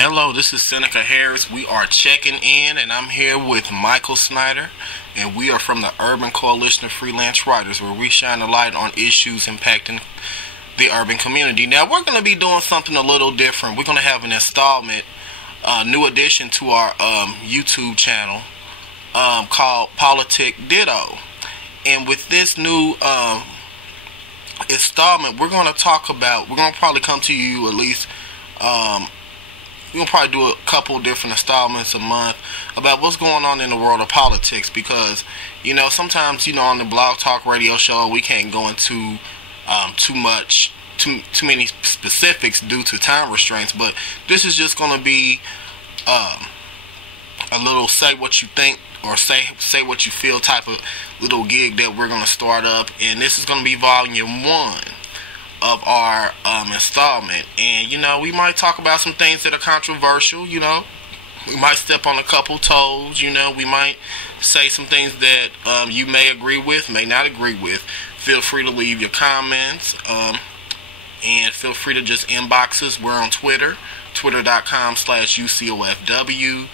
Hello, this is Seneca Harris. We are checking in, and I'm here with Michael Snyder, and we are from the Urban Coalition of Freelance Writers, where we shine a light on issues impacting the urban community. Now, we're going to be doing something a little different. We're going to have an installment, new addition to our YouTube channel called Politic Ditto. And with this new installment, we're going to probably come to you at least, we're going to probably do a couple different installments a month about what's going on in the world of politics, because, sometimes, on the Blog Talk Radio show, we can't go into too many specifics due to time restraints, but this is just going to be a little say what you think or say what you feel type of little gig that we're going to start up, and this is going to be volume 1 of our installment. And we might talk about some things that are controversial. We might step on a couple toes. We might say some things that you may agree with, may not agree with. Feel free to leave your comments, and feel free to just inbox us. We're on Twitter, twitter.com/UCOFW.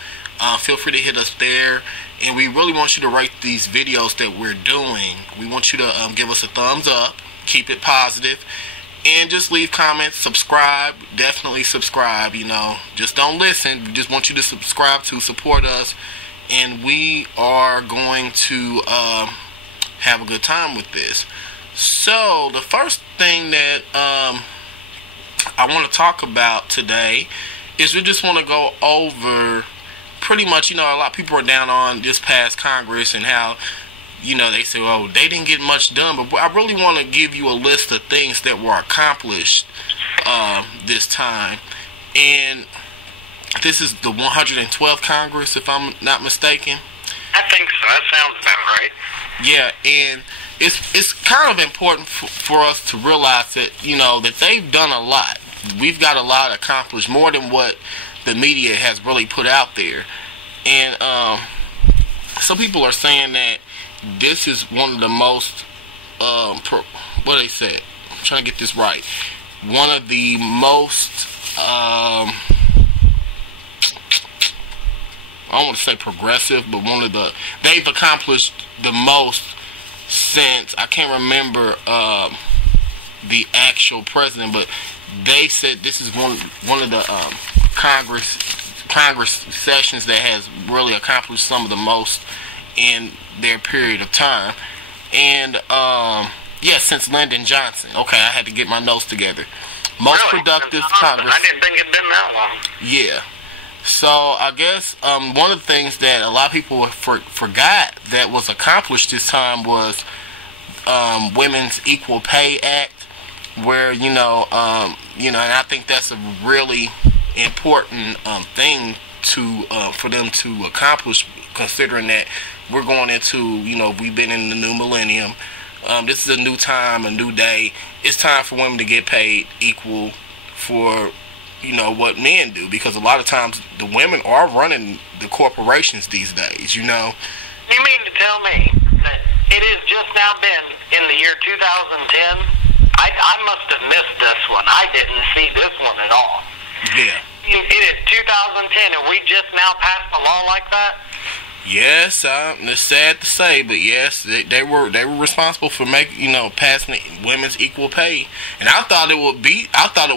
Feel free to hit us there, and we really want you to rate these videos that we're doing. We want you to give us a thumbs up, keep it positive, and just leave comments. Subscribe, definitely subscribe. Just don't listen. We just want you to subscribe to support us, and we are going to have a good time with this. So the first thing that I want to talk about today is we just want to go over pretty much, a lot of people are down on this past Congress and how, they say, oh, they didn't get much done. But I really want to give you a list of things that were accomplished this time. And this is the 112th Congress, if I'm not mistaken. I think so. That sounds about right. Yeah, and it's kind of important for us to realize that, that they've done a lot. We've got a lot accomplished, more than what the media has really put out there. And some people are saying that this is one of the most, what they said, I'm trying to get this right, one of the most, I don't want to say progressive, but they've accomplished the most since, I can't remember the actual president, but they said this is one of the Congress sessions that has really accomplished some of the most in their period of time. And since Lyndon Johnson. Okay, I had to get my notes together. Most productive Congress. I didn't think it'd been that long. Yeah. So I guess one of the things that a lot of people forgot that was accomplished this time was Women's Equal Pay Act, where and I think that's a really important thing for them to accomplish, considering that we're going into, we've been in the new millennium. This is a new time, a new day. It's time for women to get paid equal for, what men do. Because a lot of times the women are running the corporations these days, You mean to tell me that it has just now been in the year 2010? I must have missed this one. I didn't see this one at all. Yeah. It is 2010, and we just now passed a law like that? Yes, it's sad to say, but yes, they were responsible for passing women's equal pay, and I thought it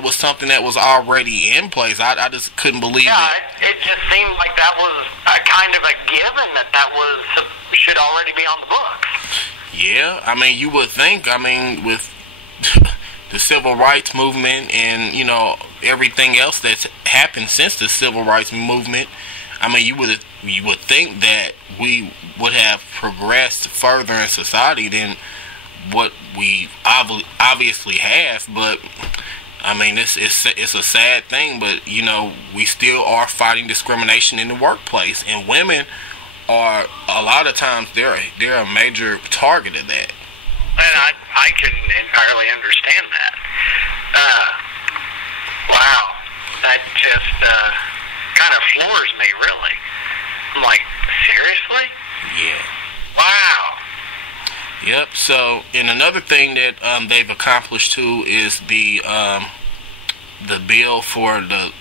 was something that was already in place. I just couldn't believe it. Yeah, it just seemed like that was a kind of a given that should already be on the books. Yeah, you would think. With the civil rights movement and everything else that's happened since the civil rights movement, you would think that we would have progressed further in society than what we obviously have. But it's a sad thing. But we still are fighting discrimination in the workplace, and women are a lot of times they're a major target of that. And I can entirely understand that. Wow, that just kind of floors me, really. I'm like, seriously? Yeah. Wow. Yep. So, and another thing that they've accomplished too is the the bill for the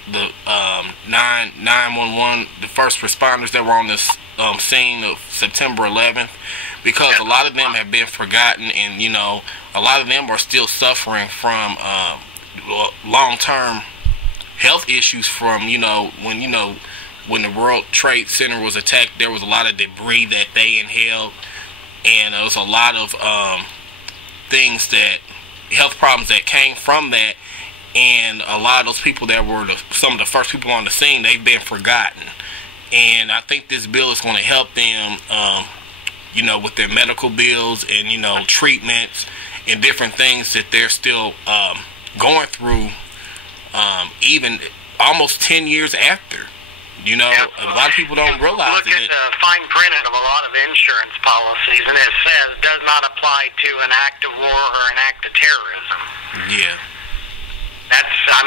911, the first responders that were on this scene of September 11th, because a lot of them have been forgotten, and a lot of them are still suffering from long-term health issues from when the World Trade Center was attacked. There was a lot of debris that they inhaled, and there was a lot of health problems that came from that. And a lot of those people that were some of the first people on the scene, they've been forgotten. And I think this bill is going to help them, with their medical bills and, treatments and different things that they're still going through, even almost 10 years after. A lot of people don't realize it. Look at the fine print of a lot of insurance policies, and it says does not apply to an act of war or an act of terrorism. Yeah. That's sad.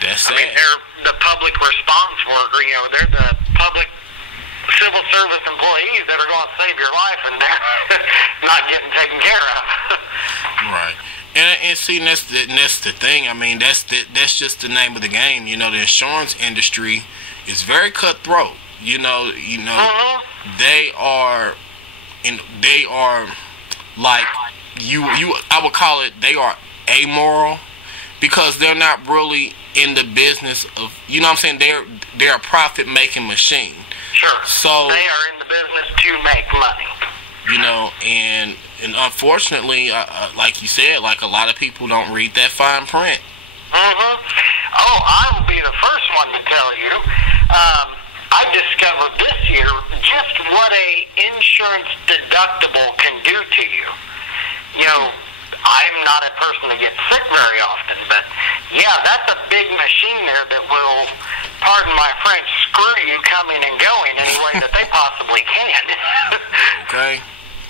That's sad. They're the public response worker. They're the public civil service employees that are going to save your life, and they're not getting taken care of. Right. And see, that's the thing. That's just the name of the game. The insurance industry is very cutthroat. They are like I would call it. They are amoral, because they're not really in the business of, they're a profit-making machine. Sure. So they are in the business to make money. And unfortunately, like you said, like a lot of people don't read that fine print. Mm-hmm. Oh, I will be the first one to tell you. I discovered this year just what a insurance deductible can do to you. I'm not a person that gets sick very often, but yeah, that's a big machine there that will, pardon my French, screw you coming and going any way that they possibly can. Okay.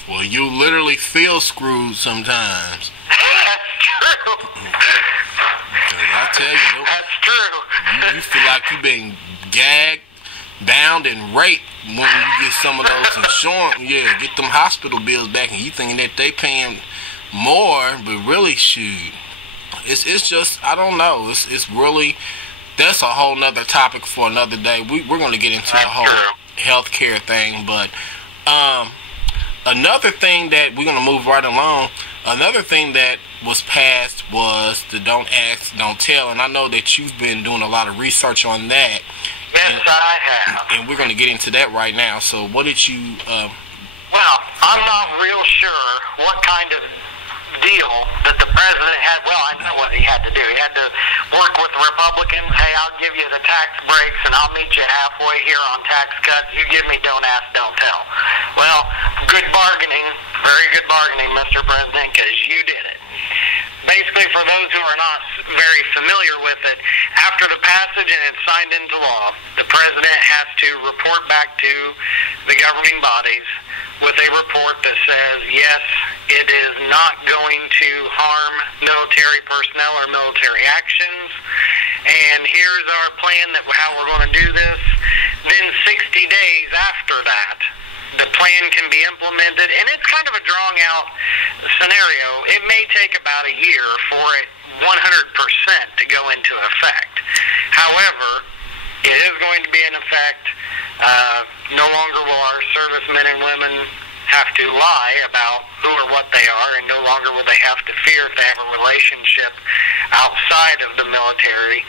Well, you literally feel screwed sometimes. That's true. Because I tell you, that's true. You feel like you've been gagged, bound, and raped when you get some of those insurance. Yeah, get them hospital bills back, and you thinking that they paying more, but really, shoot, it's just, I don't know. It's really, that's a whole nother topic for another day. We're going to get into the whole healthcare thing, but another thing that we're going to move right along. Another thing that was passed was the Don't Ask, Don't Tell, and I know that you've been doing a lot of research on that. Yes, I have. And we're going to get into that right now. So, what did you? Well, I'm not real sure what kind of deal that the president had. Well, I know what he had to do. He had to work with the Republicans. Hey, I'll give you the tax breaks, and I'll meet you halfway here on tax cuts. You give me Don't Ask, Don't Tell. Well, good bargaining, very good bargaining, Mr. President, because you did it. Basically, for those who are not very familiar with it, after the passage and it's signed into law, the president has to report back to the governing bodies with a report that says, yes, it is not going to harm military personnel or military actions, and here's our plan that how we're going to do this. Then 60 days after that, the plan can be implemented, and it's kind of a drawn-out scenario. It may take about a year for it 100% to go into effect. However, it is going to be in effect. No longer will our servicemen and women have to lie about who or what they are, and no longer will they have to fear if they have a relationship outside of the military,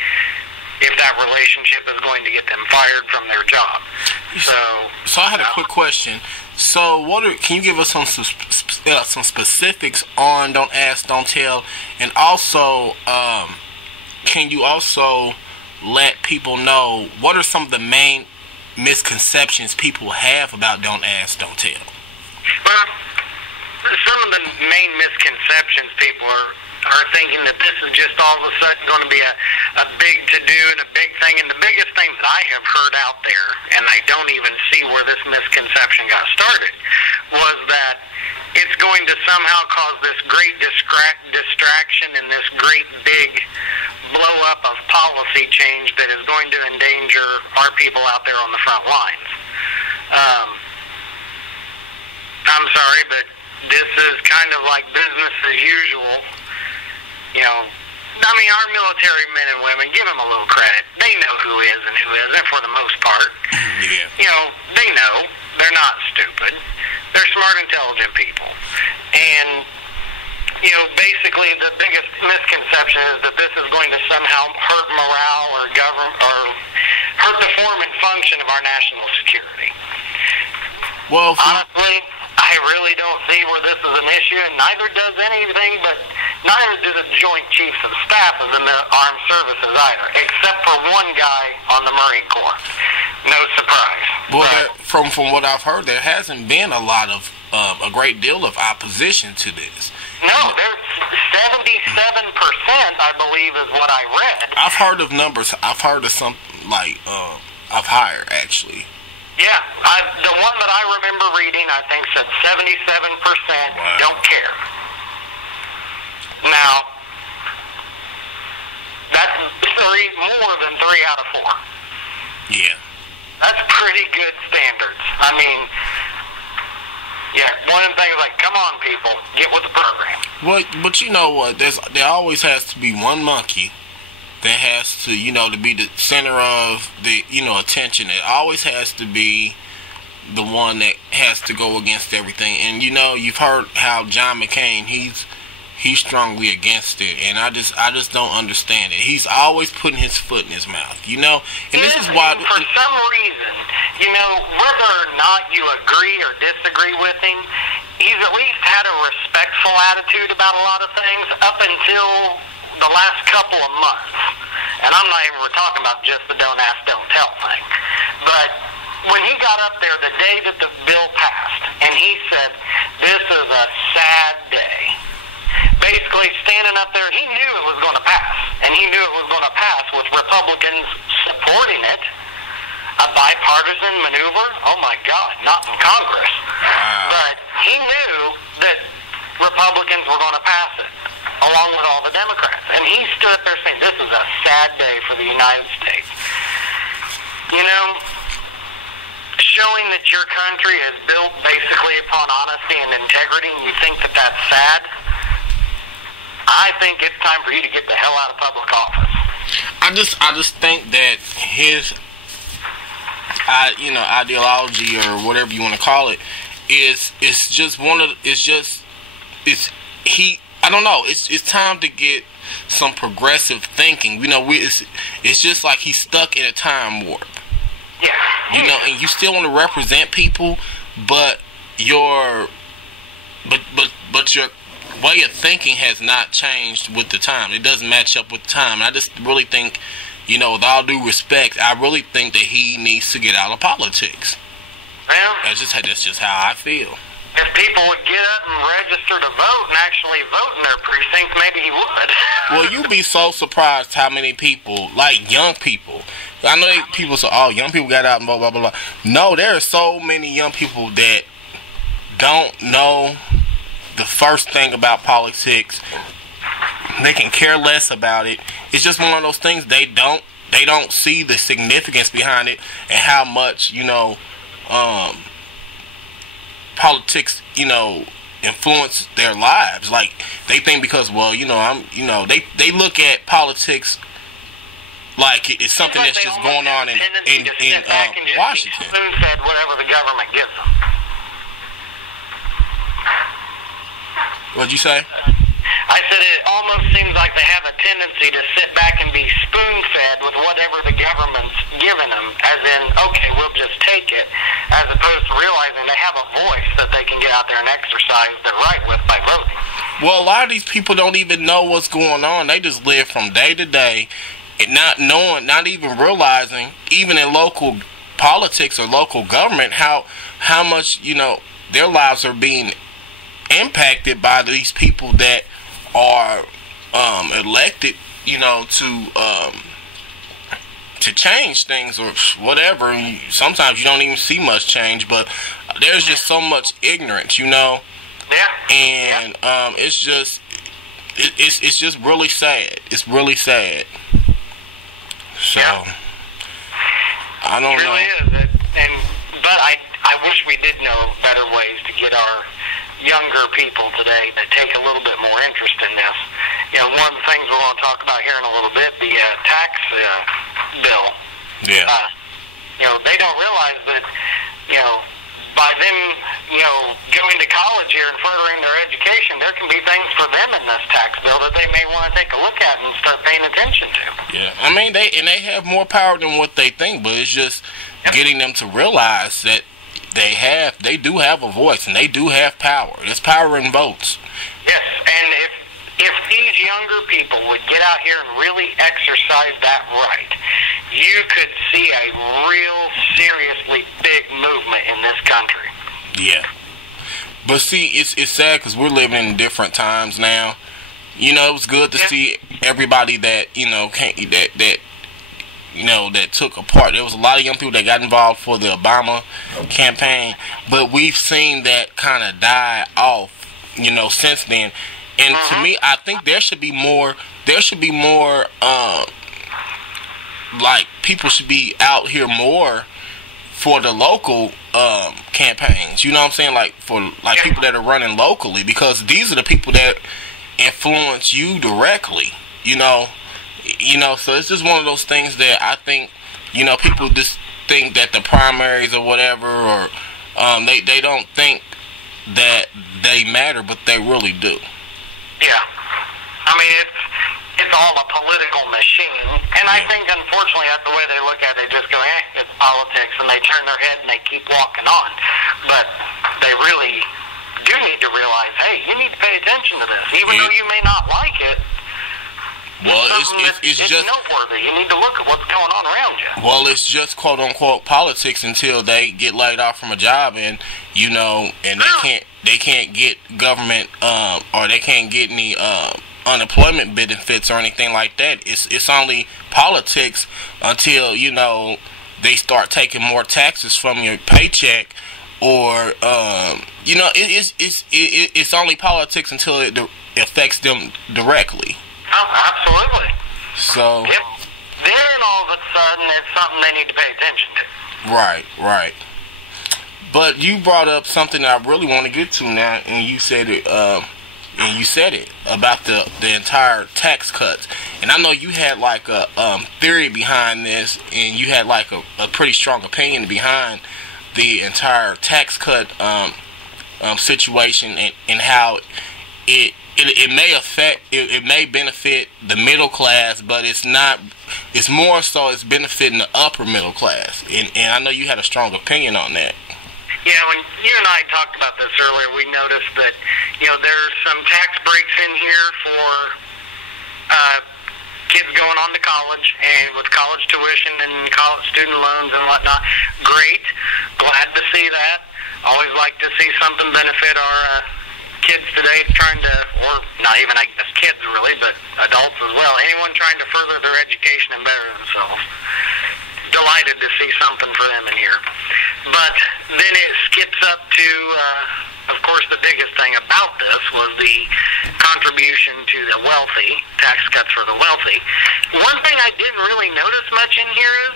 if that relationship is going to get them fired from their job. So I had a quick question. So can you give us some specifics on Don't Ask, Don't Tell, and also can you also let people know what are some of the main misconceptions people have about Don't Ask, Don't Tell? Well, some of the main misconceptions people are thinking that this is just all of a sudden going to be a big to-do and a big thing. And the biggest thing that I have heard out there, and I don't even see where this misconception got started, was that it's going to somehow cause this great distraction and this great big blow-up of policy change that is going to endanger our people out there on the front lines. I'm sorry, but this is kind of like business as usual. I mean, our military men and women, give them a little credit. They know who is and who isn't for the most part. Yeah. You know, they know. They're not stupid. They're smart, intelligent people. And, you know, basically the biggest misconception is that this is going to somehow hurt morale or hurt the form and function of our national security. Well, honestly, I really don't see where this is an issue, and neither does anything, but neither do the Joint Chiefs of Staff of the Armed Services either, except for one guy on the Marine Corps. No surprise. Well, from what I've heard, there hasn't been a great deal of opposition to this. No, there's 77%, I believe, is what I read. I've heard of numbers. I've heard of some of higher actually. Yeah, the one that I remember reading, I think, said 77% don't care. Now, that's more than 3 out of 4. Yeah. That's pretty good standards. I mean, yeah, one of the things like, come on, people, get with the program. Well, but you know what? There always has to be one monkey that has to, to be the center of the, attention. It always has to be the one that has to go against everything. And, you've heard how John McCain, he's strongly against it. And I just don't understand it. He's always putting his foot in his mouth, And this is why... For some reason, whether or not you agree or disagree with him, he's at least had a respectful attitude about a lot of things up until the last couple of months. And I'm not even talking about just the don't ask, don't tell thing. But when he got up there the day that the bill passed, and he said, this is a sad day. Basically standing up there, he knew it was going to pass. And he knew it was going to pass with Republicans supporting it. A bipartisan maneuver? Oh my God, not in Congress. Wow. But he knew that Republicans were going to pass it, along with all the Democrats. And he stood there saying, this is a sad day for the United States. Showing that your country is built basically upon honesty and integrity, and you think that that's sad, I think it's time for you to get the hell out of public office. I just think that his ideology or whatever you want to call it I don't know. It's time to get some progressive thinking. It's just like he's stuck in a time warp. Yeah. And you still want to represent people, but your way of thinking has not changed with the time. It doesn't match up with time. And I just really think, with all due respect, I really think that he needs to get out of politics. Well, that's just how I feel. If people would get up and register to vote and actually vote in their precincts, maybe he would. Well, you'd be so surprised how many people, like young people. I know people say, oh, young people got out and blah, blah, blah, blah. No, there are so many young people that don't know the first thing about politics. They can care less about it. It's just one of those things they don't see the significance behind it and how much, politics, influence their lives. Like they think because, they look at politics like it's something that's just going on in Washington. Spoon-fed whatever the government gives them. What'd you say? I said it almost seems like they have a tendency to sit back and be spoon-fed with whatever the government's giving them, as in, okay, we'll just take it, as opposed to realizing they have a voice that they can get out there and exercise their right with by voting. Well, a lot of these people don't even know what's going on. They just live from day to day, and not knowing, not even realizing, even in local politics or local government, how much, their lives are being impacted by these people that are elected, to change things or whatever. And sometimes you don't even see much change, but there's just so much ignorance, Yeah. And it's just really sad. It's really sad. So yeah. I don't know. It really is. But I wish we did know better ways to get our younger people today that take a little bit more interest in this. One of the things we're going to talk about here in a little bit, the tax bill. Yeah. They don't realize that, by them, going to college here and furthering their education, there can be things for them in this tax bill that they may want to take a look at and start paying attention to. Yeah, I mean, they have more power than what they think, but it's just getting them to realize that they do have a voice and they do have power. There's power in votes. Yes, and if these younger people would get out here and really exercise that right, you could see a real seriously big movement in this country. Yeah. But see, it's sad because we're living in different times now. It was good to see everybody that, that took a part. There was a lot of young people that got involved for the Obama campaign, but we've seen that kind of die off, since then. And to me, I think there should be more, like, people should be out here more for the local campaigns. You know what I'm saying? Like, for people that are running locally, because these are the people that influence you directly, so it's just one of those things that I think, people just think that the primaries or whatever, or they don't think that they matter, but they really do. Yeah. I mean, it's all a political machine, and I think, unfortunately, that's the way they look at it. They just go, it's politics, and they turn their head and they keep walking on. But they really do need to realize, hey, you need to pay attention to this. Even though you may not like it, well, it's just noteworthy. You need to look at what's going on around you. Well, it's just quote unquote politics until they get laid off from a job, and and they can't get government or they can't get any unemployment benefits or anything like that. It's only politics until they start taking more taxes from your paycheck, or it's only politics until it affects them directly. Oh, absolutely. So then all of a sudden it's something they need to pay attention to. Right. But you brought up something I really want to get to now, and you said it. About the entire tax cuts, and I know you had like a theory behind this, and you had like a pretty strong opinion behind the entire tax cut situation, and how it may affect, it may benefit the middle class, but it's not. It's more so it's benefiting the upper middle class, and I know you had a strong opinion on that. Yeah, when you and I talked about this earlier, we noticed that, there's some tax breaks in here for kids going on to college, and with college tuition and college student loans and whatnot. Great. Glad to see that. Always like to see something benefit our kids today trying to, or not even, I guess, kids really, but adults as well. Anyone trying to further their education and better themselves. Delighted to see something for them in here. But then it skips up to, of course, the biggest thing about this was the contribution to the wealthy, tax cuts for the wealthy. One thing I didn't really notice much in here is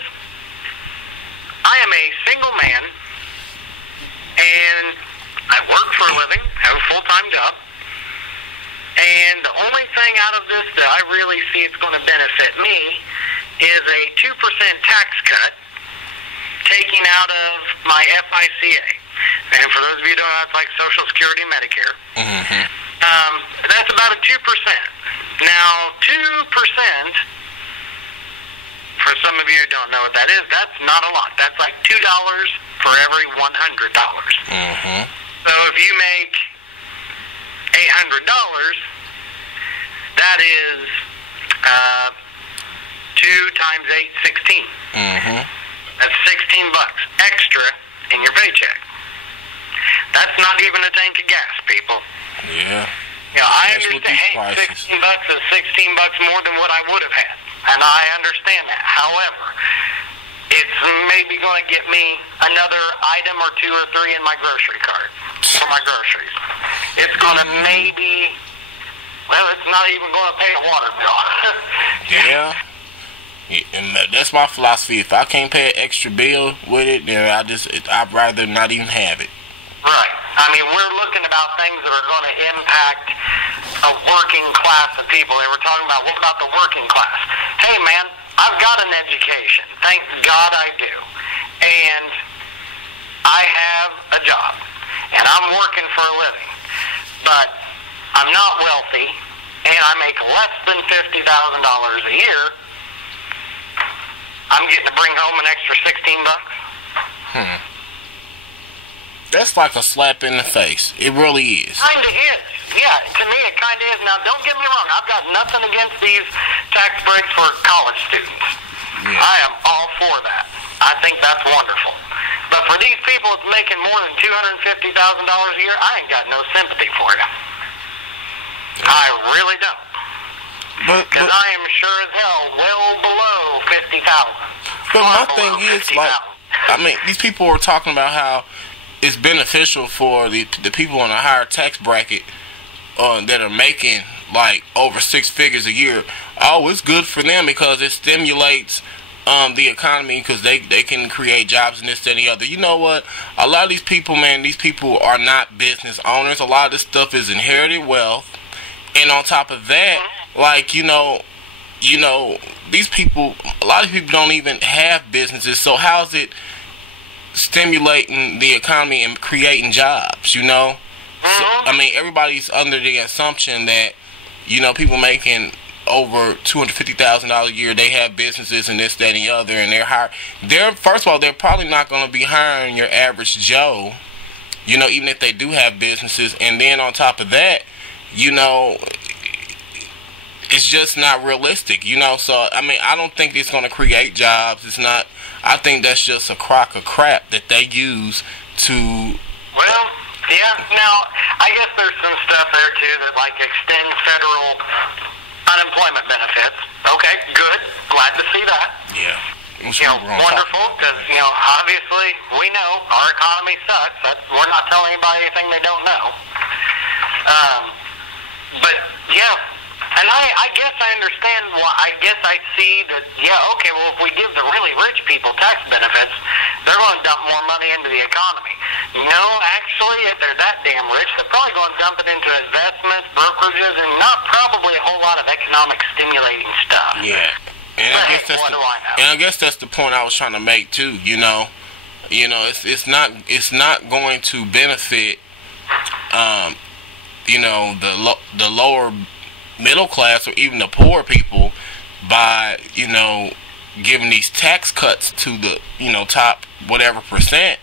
I am a single man, and I work for a living, have a full-time job, and the only thing out of this that I really see it's going to benefit me is a 2% tax cut taking out of my FICA. And for those of you who don't know, it's like Social Security, Medicare. Mm-hmm. That's about a 2%. Now, 2%, for some of you who don't know what that is, that's not a lot. That's like $2 for every $100. Mm-hmm. So if you make $800, that is 2 times 8, 16. Mm-hmm. That's $16 extra in your paycheck. That's not even a tank of gas, people. Yeah. I understand. Hey, $16 is $16 more than what I would have had, and I understand that. However, it's maybe going to get me another item or 2 or 3 in my grocery cart for my groceries. It's going to maybe, it's not even going to pay a water bill. Yeah. And that's my philosophy. If I can't pay an extra bill with it, then I'd rather not even have it. Right. I mean, we're looking about things that are going to impact a working class of people. They were talking about, what about the working class? Hey, man, I've got an education. Thank God I do. And I have a job. And I'm working for a living. But I'm not wealthy, and I make less than $50,000 a year. I'm getting to bring home an extra $16. That's like a slap in the face. It really is. Kind of is. Yeah, to me it kind of is. Now, don't get me wrong. I've got nothing against these tax breaks for college students. Yeah. I am all for that. I think that's wonderful. But for these people that's making more than $250,000 a year, I ain't got no sympathy for you. I really don't. Because I am sure as hell well below 50,000. But my thing is, like, I mean, these people are talking about how it's beneficial for the people in a higher tax bracket that are making like over 6 figures a year. Oh, it's good for them because it stimulates the economy because they can create jobs and this, that, and the other. You know what? A lot of these people, man, these people are not business owners. A lot of this stuff is inherited wealth. And on top of that, like, you know, these people, a lot of people don't even have businesses. So how's it stimulating the economy and creating jobs, you know? So, I mean, everybody's under the assumption that, you know, people making over $250,000 a year, they have businesses and this, that, and the other, and first of all, they're probably not going to be hiring your average Joe, you know, even if they do have businesses. And then on top of that, you know, it's just not realistic, you know. So, I mean, I don't think it's going to create jobs. It's not. I think that's just a crock of crap that they use to... Well, yeah. Now, I guess there's some stuff there, too, that, like, extends federal unemployment benefits. Okay, good. Glad to see that. Yeah. You know, wonderful, because, you know, obviously, we know our economy sucks. We're not telling anybody anything they don't know. But, yeah, and I guess I understand why. I guess I see that, yeah, okay, well, if we give the really rich people tax benefits, they're going to dump more money into the economy. No, actually, if they're that damn rich, they're probably going to dump it into investments, brokerages, and not probably a whole lot of economic stimulating stuff. Yeah. And I guess that's the point I was trying to make too. You know, it's not going to benefit, you know, the lower middle class or even the poor people by, you know, giving these tax cuts to the, you know, top whatever percent.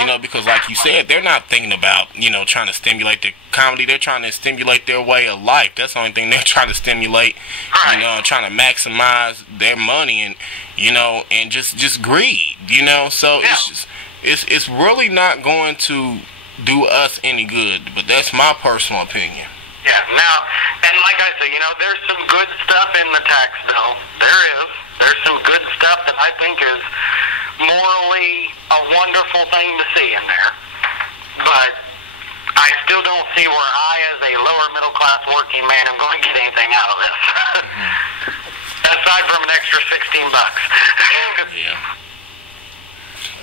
You know, because like you said, they're not thinking about, you know, trying to stimulate the economy. They're trying to stimulate their way of life. That's the only thing they're trying to stimulate, you know, trying to maximize their money and, you know, and just greed, you know. So it's really not going to do us any good. But that's my personal opinion. Yeah. Now, and like I say, you know, there's some good stuff in the tax bill. There's some good stuff that I think is morally a wonderful thing to see in there. But I still don't see where I, as a lower middle class working man, am going to get anything out of this. Aside from an extra $16. Yeah.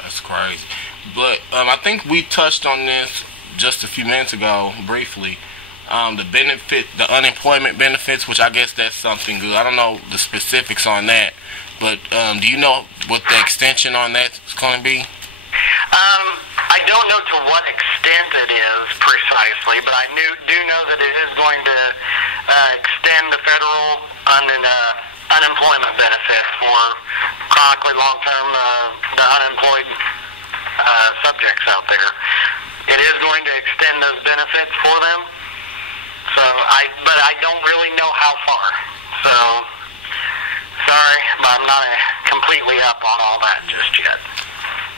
That's crazy. But I think we touched on this just a few minutes ago, briefly. The unemployment benefits, which I guess that's something good. I don't know the specifics on that, but do you know what the extension on that is going to be? I don't know to what extent it is precisely, but I do know that it is going to extend the federal unemployment benefits for chronically long-term the unemployed subjects out there. It is going to extend those benefits for them. So but I don't really know how far. So, sorry, but I'm not completely up on all that just yet.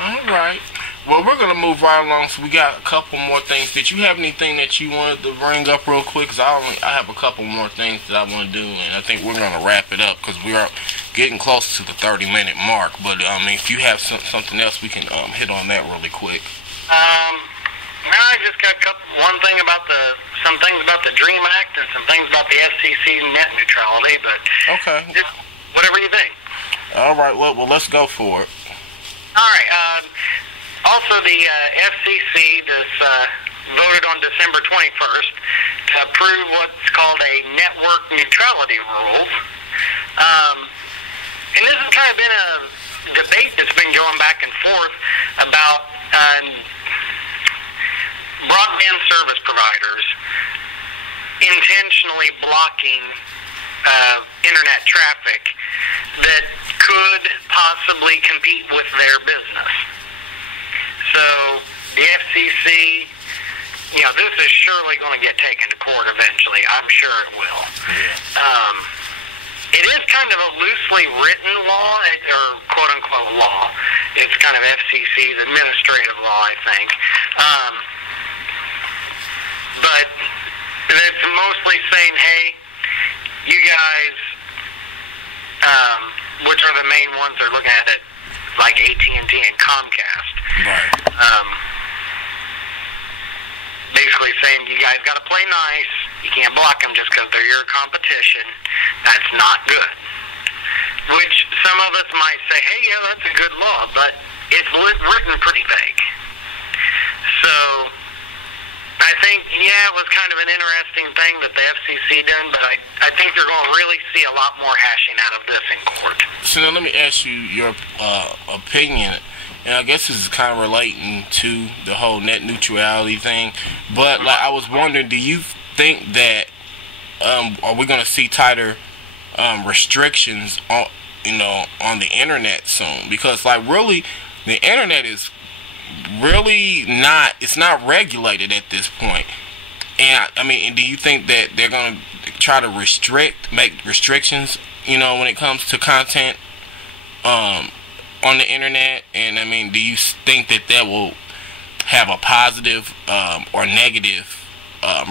All right. Well, we're going to move right along, so we got a couple more things. Did you have anything that you wanted to bring up real quick? Because I have a couple more things that I want to do, and I think we're going to wrap it up because we are getting close to the 30-minute mark. But, if you have something else, we can hit on that really quick. No, I just got some things about the DREAM Act and some things about the FCC net neutrality, but okay, just whatever you think. All right, well, let's go for it. All right. Also, the FCC voted on December 21st to approved what's called a network neutrality rules. And this has kind of been a debate that's been going back and forth about broadband service providers intentionally blocking internet traffic that could possibly compete with their business. So the FCC, this is surely going to get taken to court eventually. I'm sure it will. It is kind of a loosely written law, or quote-unquote law. It's kind of FCC's administrative law, I think. But it's mostly saying, hey, you guys, which are the main ones they're looking at it, like AT&T and Comcast. Right. Basically saying you guys got to play nice. You can't block them just because they're your competition. That's not good. Which some of us might say, hey, yeah, that's a good law, but it's written pretty vague. So I think, it was kind of an interesting thing that the FCC done, but I think you're going to really see a lot more hashing out of this in court. So now let me ask you your opinion. And I guess this is kind of relating to the whole net neutrality thing. But I was wondering, do you think that are we going to see tighter restrictions on on the internet soon? Because really, the internet is really not. It's not regulated at this point. And do you think that they're going to try to make restrictions? When it comes to content on the internet, and do you think that will have a positive or negative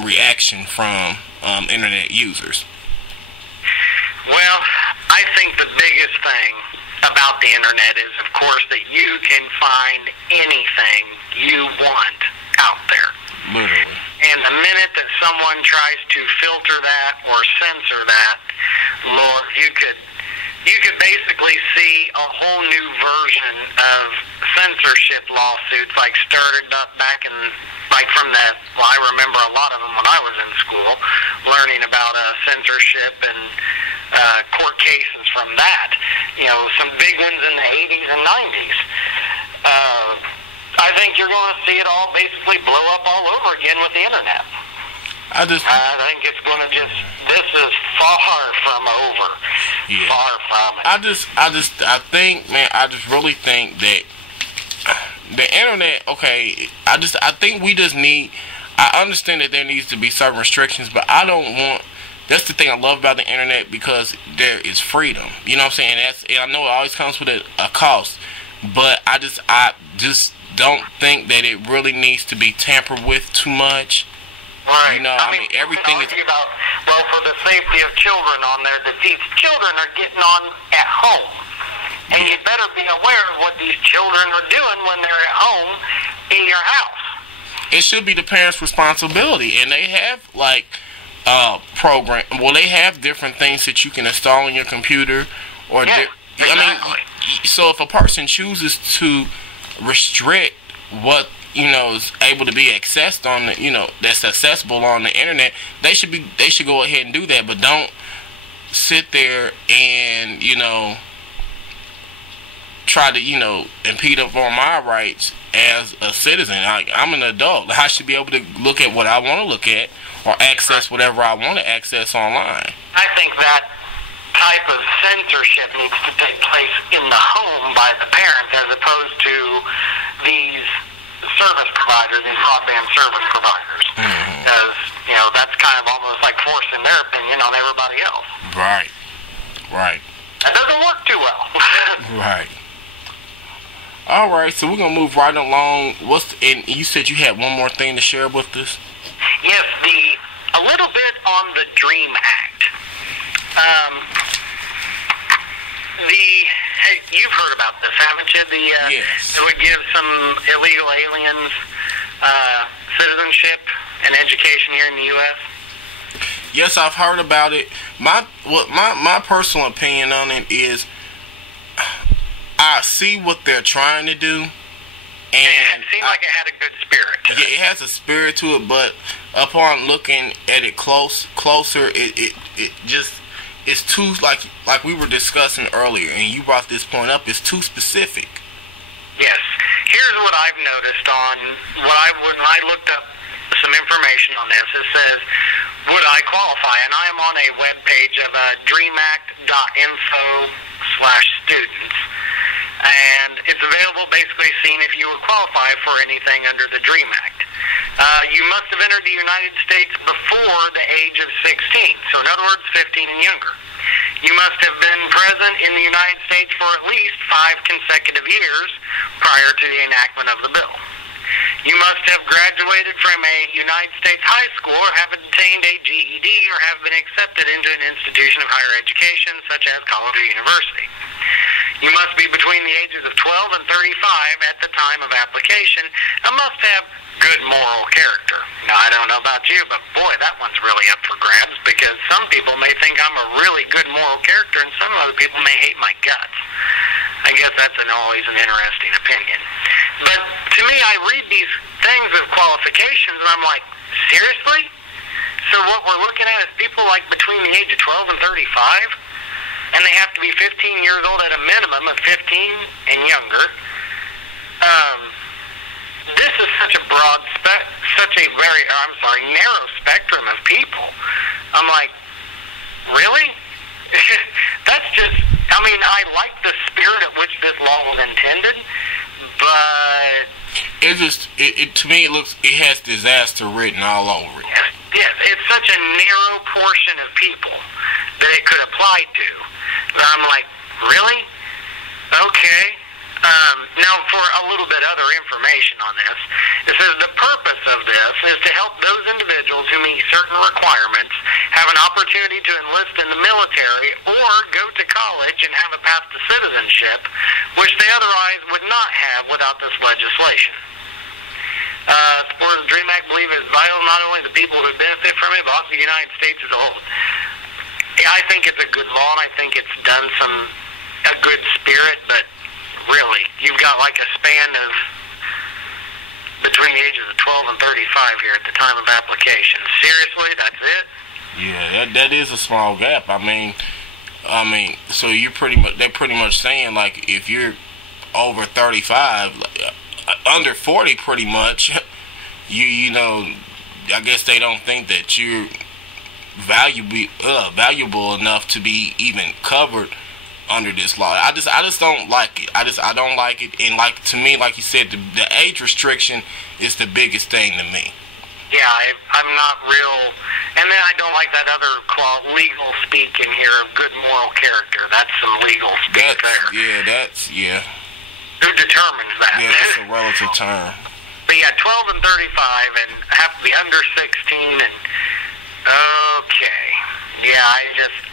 reaction from internet users? Well, I think the biggest thing about the internet is, of course, that you can find anything you want out there. Literally. And the minute that someone tries to filter that or censor that, Lord, you could basically see a whole new version of censorship lawsuits, started up back in, I remember a lot of them when I was in school, learning about censorship and court cases from that. Some big ones in the 80s and 90s. I think you're going to see it all basically blow up all over again with the internet. I think it's going to this is far from over. Yeah. Far from it. I just really think that the internet, okay, I think we just need, I understand that there needs to be certain restrictions, but I don't want, that's the thing I love about the internet, because there is freedom. You know what I'm saying? And I know it always comes with a cost, but I just don't think that it really needs to be tampered with too much. Right. Everything is about, for the safety of children on there, that these children are getting on at home. And you better be aware of what these children are doing when they're at home in your house. It should be the parents' responsibility. And they have, they have different things that you can install on your computer. Exactly. So if a person chooses to restrict what is able to be accessed on the that's accessible on the internet, they should go ahead and do that, but don't sit there and try to impede upon my rights as a citizen. I'm an adult. I should be able to look at what I want to look at or access whatever I want to access online. I think that type of censorship needs to take place in the home by the parents, as opposed to these service providers, these broadband service providers. Because, that's kind of almost like forcing their opinion on everybody else. Right. That doesn't work too well. Right. All right, so we're going to move right along. And you said you had one more thing to share with us? Yes, a little bit on the DREAM Act. You've heard about this, haven't you? Yes. It would give some illegal aliens citizenship and education here in the U.S. Yes, I've heard about it. My personal opinion on it is, I see what they're trying to do, and it seemed like it had a good spirit to it. Yeah, it has a spirit to it, but upon looking at it closer, it just, it's too, like we were discussing earlier, and you brought this point up, it's too specific. Yes. Here's what I've noticed on when I looked up some information on this. It says, would I qualify? And I am on a web page of dreamact.info/students. And it's available, basically seeing if you would qualify for anything under the DREAM Act. You must have entered the United States before the age of 16. So in other words, 15 and younger. You must have been present in the United States for at least 5 consecutive years prior to the enactment of the bill. You must have graduated from a United States high school or have obtained a GED or have been accepted into an institution of higher education such as college or university. You must be between the ages of 12 and 35 at the time of application and must have good moral character. Now, I don't know about you, but boy, that one's really up for grabs because some people may think I'm a really good moral character and some other people may hate my guts. I guess that's always an interesting opinion. But to me, I read these things of qualifications and I'm like, seriously? So what we're looking at is people like between the age of 12 and 35? And they have to be 15 years old at a minimum of 15 and younger. This is such a narrow spectrum of people. I'm like, really? That's just, I mean, I like the spirit at which this law was intended, but to me, it has disaster written all over it. Yes, it's such a narrow portion of people that it could apply to. That I'm like, really? Okay. Now, for a little bit other information on this, it says the purpose of this is to help those individuals who meet certain requirements have an opportunity to enlist in the military or go to college and have a path to citizenship, which they otherwise would not have without this legislation. For the DREAM Act, believe it is vital not only the people who benefit from it, but also the United States as a whole. I think it's a good law, and I think it's done a good spirit, but really, you've got like a span of between the ages of 12 and 35 here at the time of application. Seriously, that's it? Yeah, that is a small gap. I mean, so they're pretty much saying like if you're over 35, under 40, pretty much, you know, I guess they don't think that you're valuable enough to be even covered under this law. I just don't like it. I don't like it. And like, to me, like you said, the age restriction is the biggest thing to me. Yeah, I'm not real, and then I don't like that other legal speak in here of good moral character. That's some legal speak there. Who determines that? Yeah, that's a relative term. But yeah, 12 and 35 and have to be under 16 and, okay. Yeah,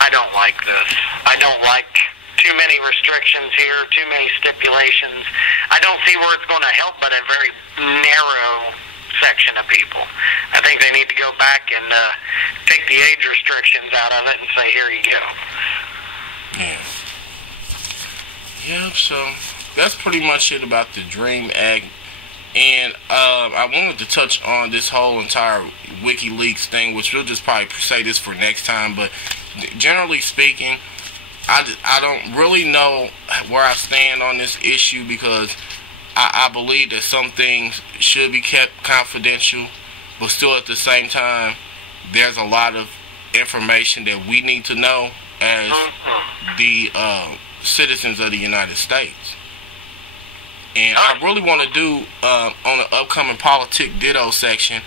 I don't like this. I don't like too many restrictions here, too many stipulations. I don't see where it's going to help but a very narrow section of people. I think they need to go back and take the age restrictions out of it and say, here you go. Yeah. Yeah, so that's pretty much it about the DREAM Act. And I wanted to touch on this whole entire WikiLeaks thing, which we'll just probably say this for next time. But generally speaking, I don't really know where I stand on this issue because I believe that some things should be kept confidential, but still at the same time, there's a lot of information that we need to know as the citizens of the United States. And I really want to do, on the upcoming Politic Ditto section,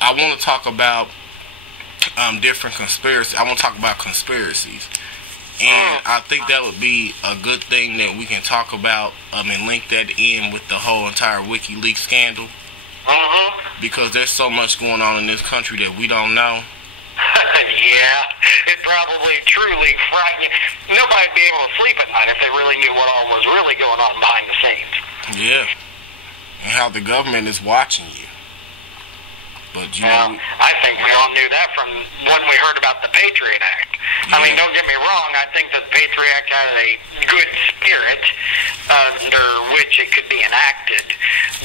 I want to talk about different conspiracies. I want to talk about conspiracies. And I think that would be a good thing that we can talk about and link that in with the whole entire WikiLeaks scandal. Because there's so much going on in this country that we don't know. Yeah, it probably truly frightening. Nobody'd be able to sleep at night if they really knew what all was really going on behind the scenes. Yeah, and how the government is watching you. But you know, I think we all knew that from when we heard about the Patriot Act. Yeah. I mean, don't get me wrong. I think that the Patriot Act had a good spirit under which it could be enacted.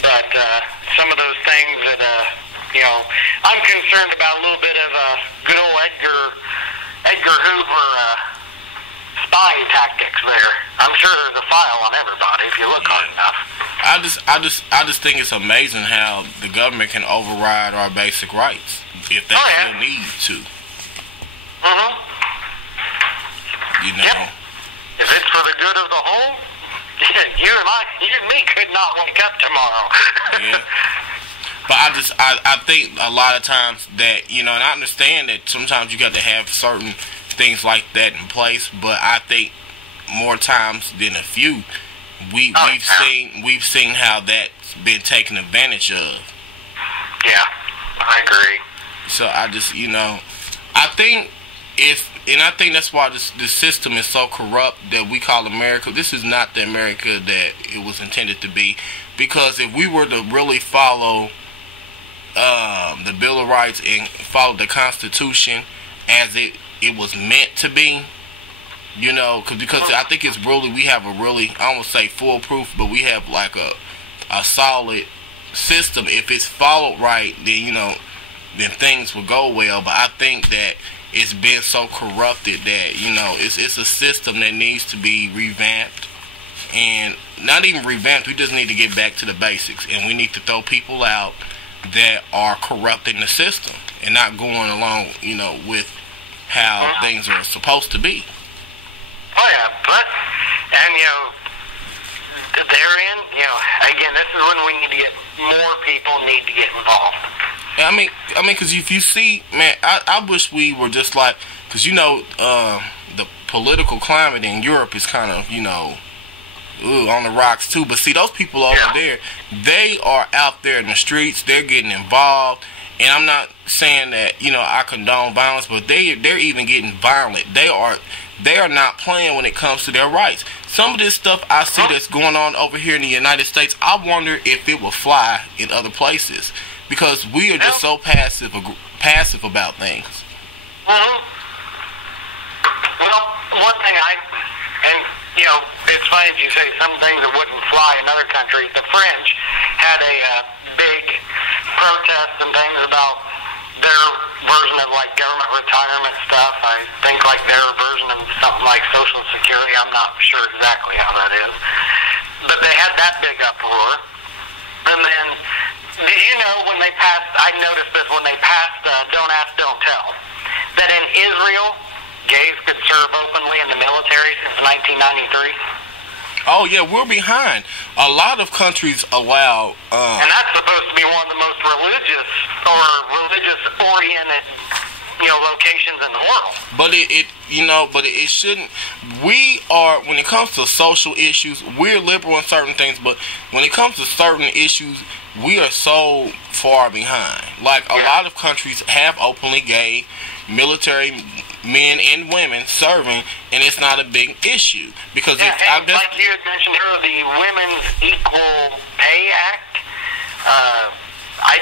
But some of those things that I'm concerned about a little bit of good old Edgar Hoover spy tactics there. I'm sure there's a file on everybody if you look hard enough. I just think it's amazing how the government can override our basic rights if they still need to. You know. Yep. If it's for the good of the whole, you and me could not wake up tomorrow. Yeah. But I think a lot of times that, and I understand that sometimes you got to have certain things like that in place, but I think more times than a few, we've seen how that's been taken advantage of. Yeah, I agree. So I just, I think I think that's why this system is so corrupt that we call America. This is not the America that it was intended to be. Because if we were to really follow the Bill of Rights and follow the Constitution as it was meant to be, because I think it's really, we have a really, I won't say foolproof, but we have like a solid system. If it's followed right, then, then things will go well. But I think that it's been so corrupted that, it's a system that needs to be revamped. And not even revamped, we just need to get back to the basics. And we need to throw people out that are corrupting the system and not going along, with how things are supposed to be. Oh, yeah. Therein, again, this is when we need to get more people need to get involved. I mean, because if you see, man, I wish we were just like, because the political climate in Europe is kind of, on the rocks too. But see, those people over there, they are out there in the streets. They're getting involved, and I'm not saying that I condone violence, but they're even getting violent. They are not playing when it comes to their rights. Some of this stuff I see that's going on over here in the United States, I wonder if it will fly in other places. Because we are just so passive about things. Well, one thing it's funny that you say some things that wouldn't fly in other countries. The French had a big protest and things about their version of like government retirement stuff. I think like their version of something like Social Security. I'm not sure exactly how that is. But they had that big uproar. And then, did you know when they passed, I noticed this when they passed Don't Ask, Don't Tell, that in Israel, gays could serve openly in the military since 1993? Oh, yeah, we're behind. A lot of countries allow... and that's supposed to be one of the most religious-oriented, locations in the world. But it shouldn't... We are, when it comes to social issues, we're liberal in certain things, but when it comes to certain issues, we are so far behind. Like, a lot of countries have openly gay military men and women serving, and it's not a big issue. Because like you had mentioned earlier, the Women's Equal Pay Act,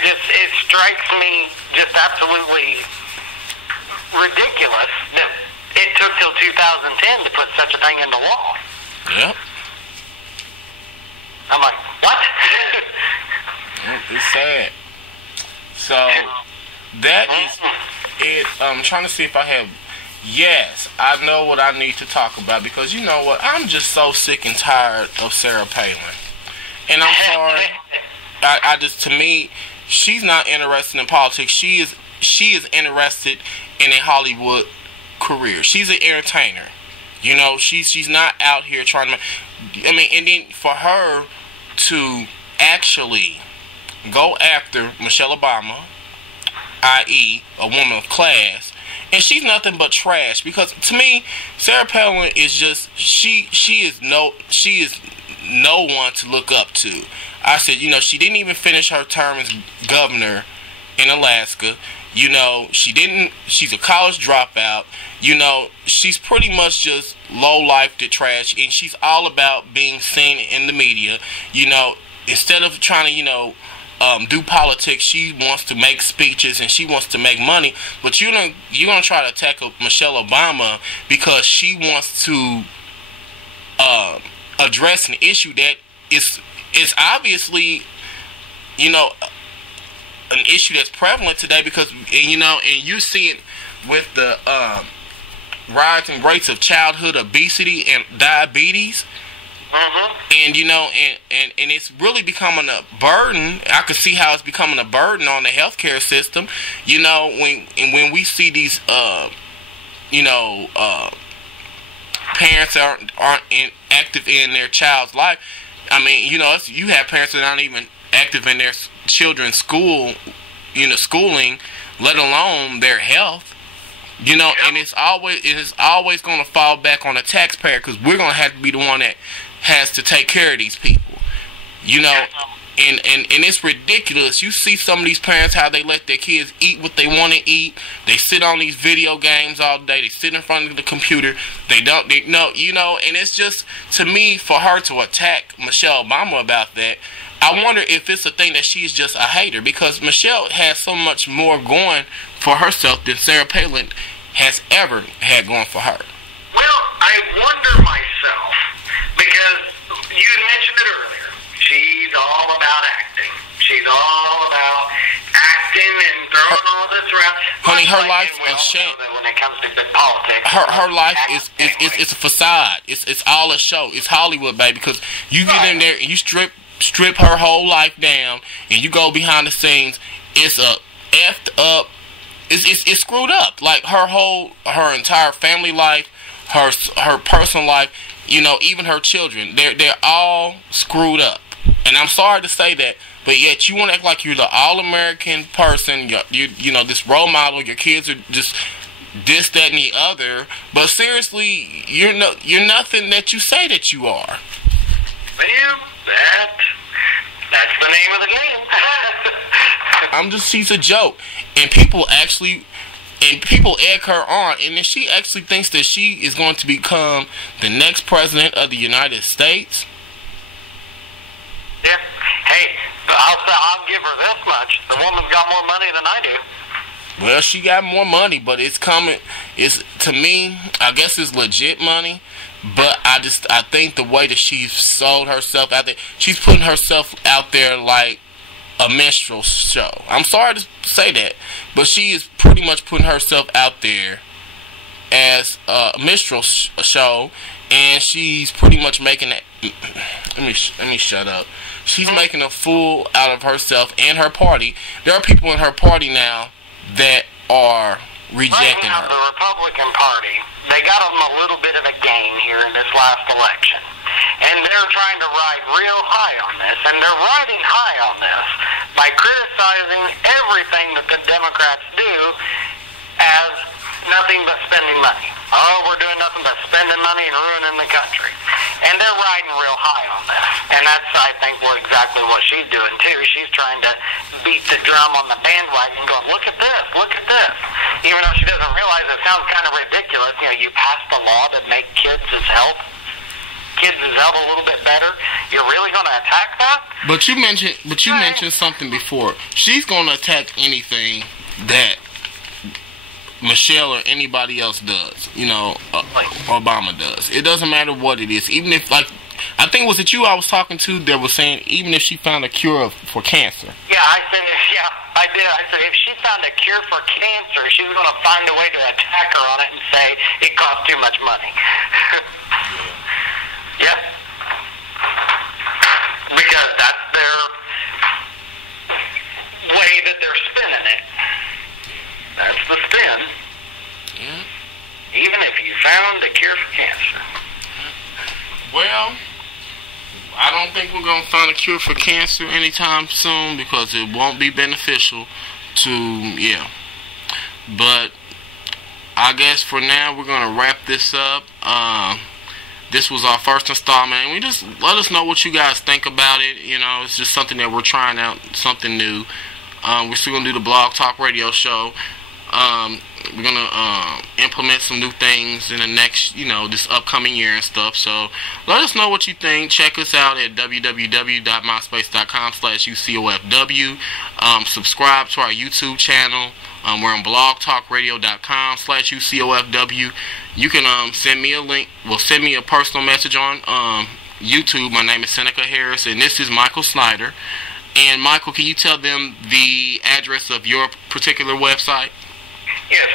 it strikes me just absolutely ridiculous that it took till 2010 to put such a thing in the law. Yep. I'm like, what? It's sad. So, that is it. I'm trying to see if I have... Yes, I know what I need to talk about, because you know what? I'm just so sick and tired of Sarah Palin. And I'm sorry. To me, she's not interested in politics. She is interested in a Hollywood career. She's an entertainer. She's not out here trying to... and then for her to actually go after Michelle Obama, i.e. a woman of class, and she's nothing but trash. Because to me, Sarah Palin is just she is no one to look up to. I said, she didn't even finish her term as governor in Alaska. She's a college dropout. She's pretty much just low-life to trash, and she's all about being seen in the media. Instead of trying to, do politics, she wants to make speeches and she wants to make money. But you're gonna try to attack Michelle Obama because she wants to address an issue that is obviously, an issue that's prevalent today because, and you see it with the rising rates of childhood obesity and diabetes. And and it's really becoming a burden. I can see how it's becoming a burden on the healthcare system. When we see these parents aren't active in their child's life. I mean, you have parents that aren't even active in their children's schooling, let alone their health. And it is always going to fall back on the taxpayer because we're going to have to be the one that has to take care of these people. And it's ridiculous. You see some of these parents, how they let their kids eat what they want to eat. They sit on these video games all day. They sit in front of the computer. And it's just, to me, for her to attack Michelle Obama about that, I wonder if it's a thing that she's just a hater, because Michelle has so much more going for herself than Sarah Palin has ever had going for her. Well, I wonder myself, because you had mentioned it earlier. She's all about acting. She's all about acting and throwing all this around. Honey, her life's a sham. When it comes to politics, her life is a facade. It's all a show. It's Hollywood, baby. Because you get in there and you strip her whole life down, and you go behind the scenes. It's a effed up. It's screwed up. Like her entire family life, her personal life. Even her children. They're all screwed up. And I'm sorry to say that, but yet you want to act like you're the all-American person, this role model. Your kids are just this, that, and the other. But seriously, you're nothing that you say that you are. Well, that's the name of the game. She's a joke, and people egg her on, and if she actually thinks that she is going to become the next president of the United States. Yeah. Hey, I'll give her this much. The woman's got more money than I do. Well, she got more money, but it's coming. To me, I guess it's legit money. But I think the way that she's sold herself out there, she's putting herself out there like a minstrel show. I'm sorry to say that, but she is pretty much putting herself out there as a minstrel show, and she's pretty much making that. Let me shut up. She's making a fool out of herself and her party. There are people in her party now that are rejecting her. The Republican Party, they got them a little bit of a gain here in this last election. And they're trying to ride real high on this. And they're riding high on this by criticizing everything that the Democrats do as nothing but spending money. Oh, we're doing nothing but spending money and ruining the country. And they're riding real high on this. And that's, I think, exactly what she's doing, too. She's trying to beat the drum on the bandwagon going, look at this, look at this. Even though she doesn't realize it sounds kind of ridiculous. You passed a law to make kids' health a little bit better. You're really going to attack that? But you mentioned something before. She's going to attack anything that Michelle or anybody else does, Obama does. It doesn't matter what it is. Even if, I think, was it you I was talking to that was saying, even if she found a cure for cancer. Yeah, I did. I said, if she found a cure for cancer, she was going to find a way to attack her on it and say it costs too much money. Yeah. Because that's their way that they're spinning it. That's the spin. Yeah. Even if you found a cure for cancer. Well, I don't think we're going to find a cure for cancer anytime soon because it won't be beneficial to, But I guess for now we're going to wrap this up. This was our first installment, and just let us know what you guys think about it. It's just something that we're trying out, something new. We're still going to do the Blog Talk Radio show. We're going to implement some new things in the next, this upcoming year and stuff. So let us know what you think. Check us out at www.myspace.com/UCOFW. Subscribe to our YouTube channel. We're on blogtalkradio.com/UCOFW. You can send me a link. Send me a personal message on YouTube. My name is Seneca Harris, and this is Michael Snyder. And Michael, can you tell them the address of your particular website? Yes,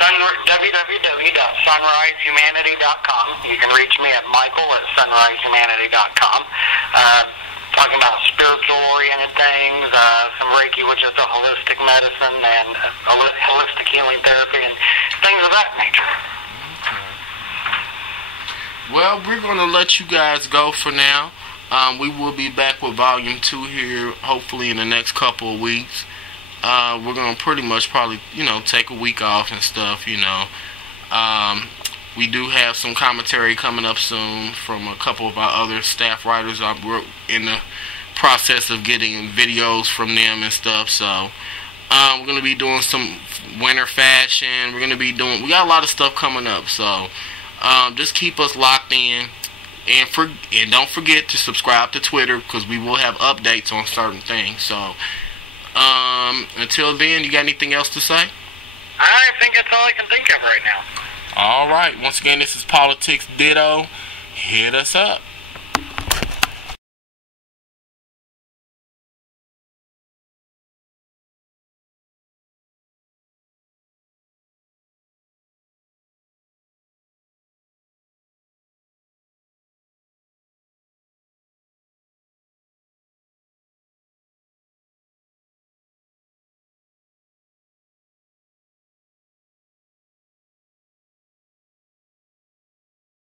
www.sunrisehumanity.com. You can reach me at michael@sunrisehumanity.com. Talking about spiritual-oriented things, some Reiki, which is a holistic medicine, and holistic healing therapy, and things of that nature. Well, we're going to let you guys go for now. We will be back with Volume 2 here, hopefully in the next couple of weeks. We're going to pretty much probably, take a week off and stuff, We do have some commentary coming up soon from a couple of our other staff writers. We're in the process of getting videos from them and stuff, so we're going to be doing some winter fashion. We got a lot of stuff coming up, so just keep us locked in. And don't forget to subscribe to Twitter, because we will have updates on certain things. So, until then, you got anything else to say? I think that's all I can think of right now. All right. Once again, this is Politics Ditto. Hit us up.